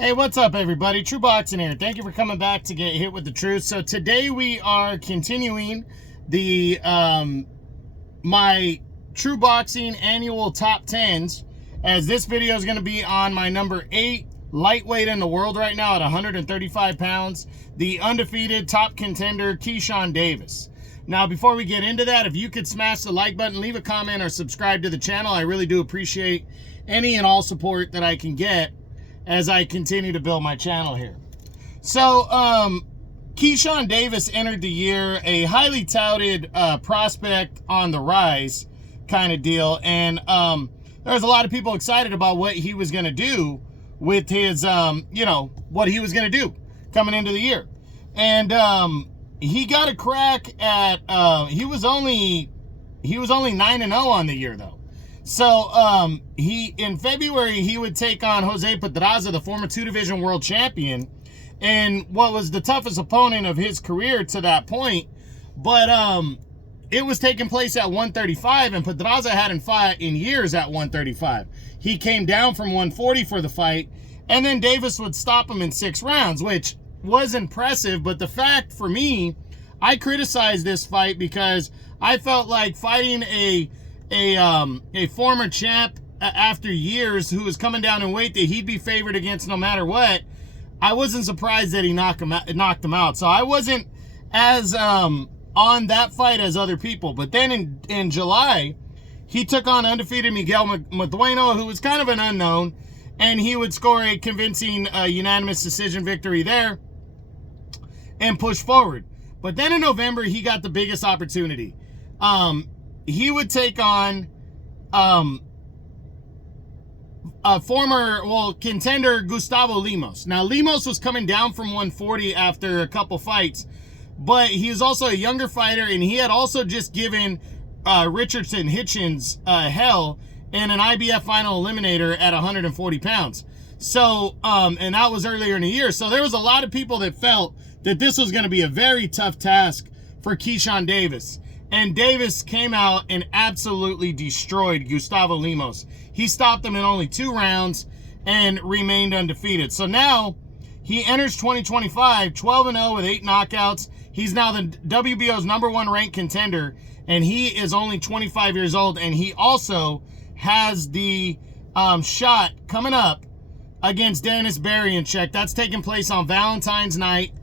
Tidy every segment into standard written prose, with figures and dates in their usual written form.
Hey, what's up, everybody? True Boxing here. Thank you for coming back to get hit with the truth. So today we are continuing the my True Boxing annual top 10s, as this video is going to be on my number 8 lightweight in the world right now at 135 pounds, the undefeated top contender Keyshawn Davis. Now, before we get into that, if you could smash the like button, leave a comment, or subscribe to the channel, I really do appreciate any and all support that I can get as I continue to build my channel here. So, Keyshawn Davis entered the year a highly touted prospect on the rise kind of deal, and there was a lot of people excited about what he was going to do with his, what he was going to do coming into the year. And he got a crack at, he was only 9-0 on the year, though. So, in February, he would take on Jose Pedraza, the former 2-division world champion, and what was the toughest opponent of his career to that point. But, it was taking place at 135, and Pedraza hadn't fought in years at 135. He came down from 140 for the fight, and then Davis would stop him in 6 rounds, which was impressive. But the fact, for me, I criticized this fight because I felt like fighting a former champ after years who was coming down in weight that he'd be favored against no matter what. I wasn't surprised that he knocked him out. So I wasn't as on that fight as other people. But then in July, he took on undefeated Miguel Madueno, who was kind of an unknown, and he would score a convincing unanimous decision victory there and push forward. But then in November, he got the biggest opportunity. He would take on a former, contender Gustavo Lemos. Now, Lemos was coming down from 140 after a couple fights, but he is also a younger fighter, and he had also just given Richardson Hitchens hell in an IBF final eliminator at 140 pounds. So, and that was earlier in the year. So there was a lot of people that felt that this was going to be a very tough task for Keyshawn Davis. And Davis came out and absolutely destroyed Gustavo Lemos. He stopped him in only 2 rounds and remained undefeated. So now he enters 2025 12-0 with 8 knockouts. He's now the WBO's #1 ranked contender, and he is only 25 years old. And he also has the shot coming up against Denis Beriancek. That's taking place on Valentine's night.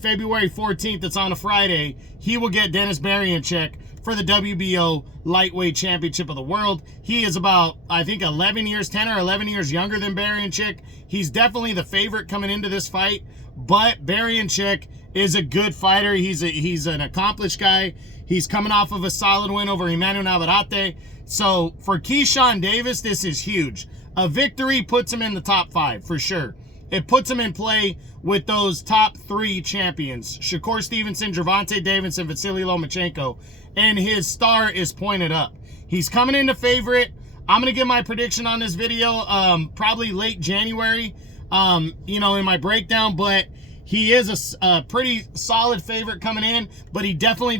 February 14th, it's on a Friday. He will get Denis Beriancek for the WBO Lightweight Championship of the World. He is about, I think, 10 or 11 years younger than Beriancek. He's definitely the favorite coming into this fight, but Beriancek is a good fighter. He's an accomplished guy. He's coming off of a solid win over Emmanuel Navarrete. So for Keyshawn Davis, this is huge. A victory puts him in the top 5 for sure. It puts him in play with those top 3 champions, Shakur Stevenson, Gervonta Davis, and Vasily Lomachenko, and his star is pointed up. He's coming into favorite. I'm going to give my prediction on this video probably late January, in my breakdown, but he is a pretty solid favorite coming in, but he definitely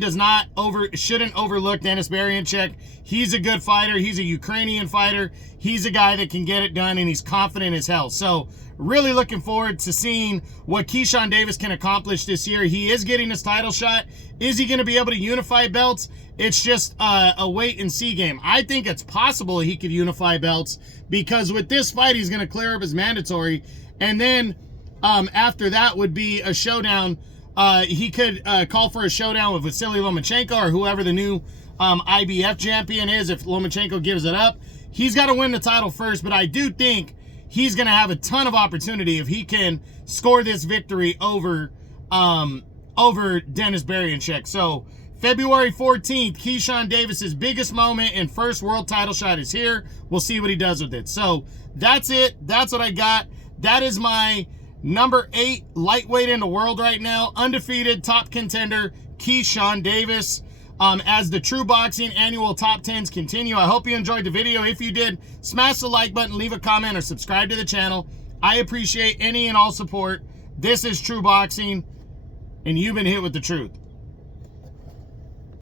shouldn't overlook Denis Beriancek. He's a good fighter. He's a Ukrainian fighter. He's a guy that can get it done, and he's confident as hell. So really looking forward to seeing what Keyshawn Davis can accomplish this year. He is getting his title shot. Is he going to be able to unify belts? It's just a wait and see game. I think it's possible he could unify belts, because with this fight, he's going to clear up his mandatory, and then after that would be a showdown. He could call for a showdown with Vasily Lomachenko or whoever the new IBF champion is. If Lomachenko gives it up, he's got to win the title first, but I do think he's going to have a ton of opportunity if he can score this victory over Denis Beriancek. So February 14th, Keyshawn Davis's biggest moment and first world title shot is here. We'll see what he does with it. So that's it. That's what I got. That is my number 8 lightweight in the world right now, undefeated top contender Keyshawn Davis. As the True Boxing annual top 10s continue, I hope you enjoyed the video. If you did, smash the like button, leave a comment, or subscribe to the channel. I appreciate any and all support. This is True Boxing, and you've been hit with the truth.